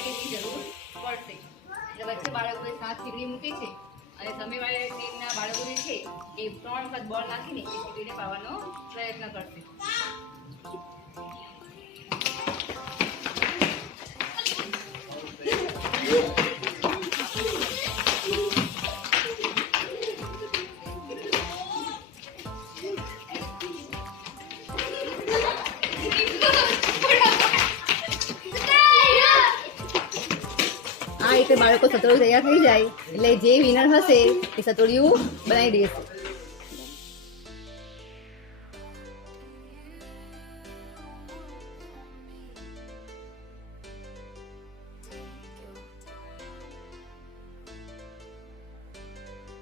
ટીમની જરૂર પડશે. એટલે વચ્ચે બાળકોએ 7 ઠીકરી મૂકી છે અને સામેવાળી ટીમના બાળકો જે છે એ 3 વખત બોલ નાખીને એ ઠીકરીને પાવાનો પ્રયત્ન કરશે. આ રીતે બાળકો સતોડિયું તૈયાર થઈ જાય એટલે જે વિનર હશે એ સતોડિયું બનાવી દેશે.